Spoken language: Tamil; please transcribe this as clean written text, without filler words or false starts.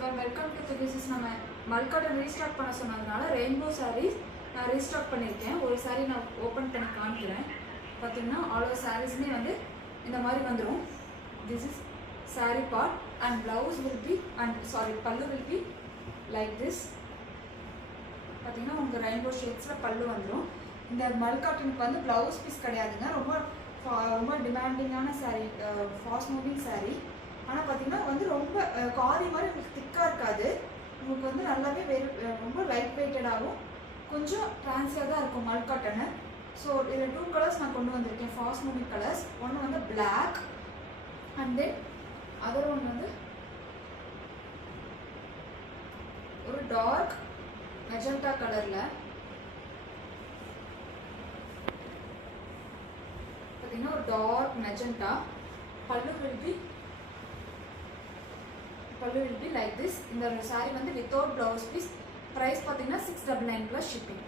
everyone, welcome to this நம்ம மல்காட்டன் ரீஸ்டாக் பண்ண சொன்னதுனால ரெயின்போ sarees நான் ரீஸ்டாக் பண்ணியிருக்கேன். ஒரு saree நான் ஓப்பன் பண்ணி காமிக்கிறேன். பார்த்தீங்கன்னா ஆல் சாரீஸ்மே வந்து இந்த மாதிரி வந்துடும். This is saree part and blouse will be pallu will be like this. பார்த்தீங்கன்னா உங்களுக்கு ரெயின்போ ஷேட்ஸில் பல்லு வந்துடும். இந்த மல்காட்டனுக்கு வந்து ப்ளவுஸ் பீஸ் கிடையாதுங்க. ரொம்ப டிமாண்டிங்கான saree, ஃபாஸ்ட் மூவிங் saree. ஆனால் பார்த்தீங்கன்னா வந்து ரொம்ப காரி மாதிரி உங்களுக்கு திக்காக இருக்காது. உங்களுக்கு வந்து நல்லாவே ரொம்ப லைட் வெயிட்டடாகவும் கொஞ்சம் ட்ரான்ஸியாக தான் இருக்கும் மல்காட்டனு. ஸோ இதில் 2 கலர்ஸ் நான் கொண்டு வந்திருக்கேன், ஃபாஸ்ட் மூவிங் கலர்ஸ். ஒன்று வந்து பிளாக் அண்ட் தென் அதர் ஒன்று வந்து ஒரு டார்க் மெஜெண்டா கலரில். பார்த்தீங்கன்னா ஒரு டார்க் மெஜெண்டா. பல்லு will be like this. இந்த saree வந்து without blouse piece. price பார்த்தீங்கன்னா 699 plus shipping.